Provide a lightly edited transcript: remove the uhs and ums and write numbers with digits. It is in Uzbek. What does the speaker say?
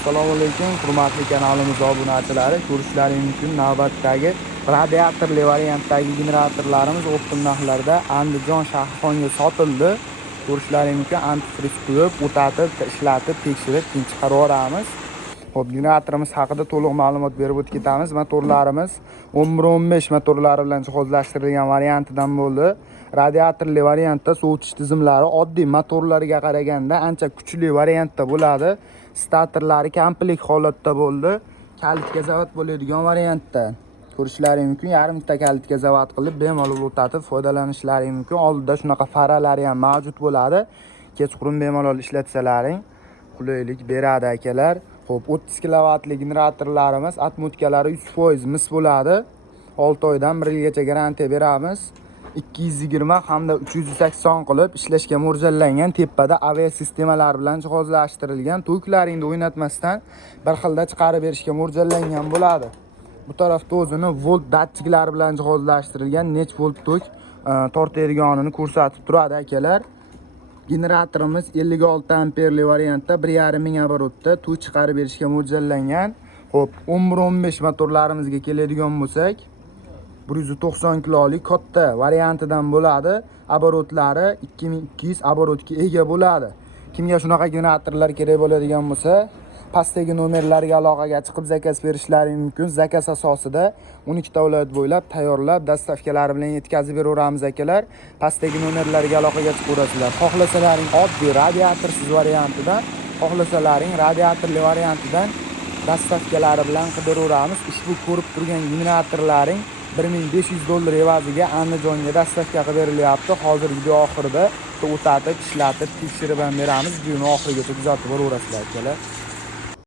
Assalomu alaykum, hurmatli kanalimiz obunachilari. Ko'rishlaringiz mumkin, navbatdagi radiatorli variantdagi generatorlarimiz optim narxlarda Andijon Shahrixonga sotildi. Ko'rishlaringiz mumkin, antifriz quyib, o'tatib, ishlatib, tekshirib, chiqarib yuboramiz. Xo'p, generatorimiz haqida to'liq ma'lumot berib o'tib ketamiz. Motorlarimiz 11-15 motorlari bilan jihozlashtirilgan variantidan bo'ldi. Radiatorli variantda sovutish tizimlari oddiy motorlarga qaraganda ancha kuchli variantda bo'ladi. Statorlari komplekt holatda bo'ldi. Kalitga zavod bo'ladigan variantda. Ko'rishlaringiz mumkin, yarimta kalitga zavod qilib bemalol o'tatib foydalanishlaringiz mumkin. Oldida shunaqa faralari ham mavjud bo'ladi. Kechqurun bemalol ishlatsalaring qulaylik beradi akalar. Xo'p, 30 kilovatli generatorlarimiz atmutkalari 100% mis bo'ladi. 6 oydan 1 yilgacha garantiya beramiz. 220 hamda 380 qilib ishlashga mo'ljallangan, tepada aviy sistemalar bilan jihozlashtirilgan, to'klaringni o'ynatmasdan bir xilda chiqarib berishga mo'ljallangan bo'ladi. Bu tarafda o'zini volt datchiklari bilan jihozlashtirilgan, nech volt tok tortaydiganini ko'rsatib turadi akalar. Generatorimiz 56 amperli variantda 1,5 ming оборотda tok chiqarib berishga mo'ljallangan. Xo'p, 11-15 motorlarimizga keladigan bo'lsak, 190 kilolik katta variantidan bo'ladi. Оборотлari 2200 оборотga ega bo'ladi. Kimga shunaqa generatorlar kerak bo'ladigan bo'lsa, pastdagi nomerlarga aloqaga chiqib zakaz berishlaring mumkin. Zakaz asosida 12 ta viloyat bo'ylab tayyorlab, dastavkalari bilan yetkazib beraveramiz akalar. Pastdagi nomerlarga aloqaga chiqaverasizlar. Xohlasalaring oddiy radiatorsiz variantidan, xohlasalaring radiatorli variantidan dastavkalari bilan qidiraveramiz. Ushbu ko'rib turgan generatorlaring $1500 evaziga Andijonga dastavka qilib berilyapti. Hozir video oxirida o'tatib, ishlatib, tekshirib ham beramiz. Videoni oxirigacha kuzatib boraverasizlar akalar.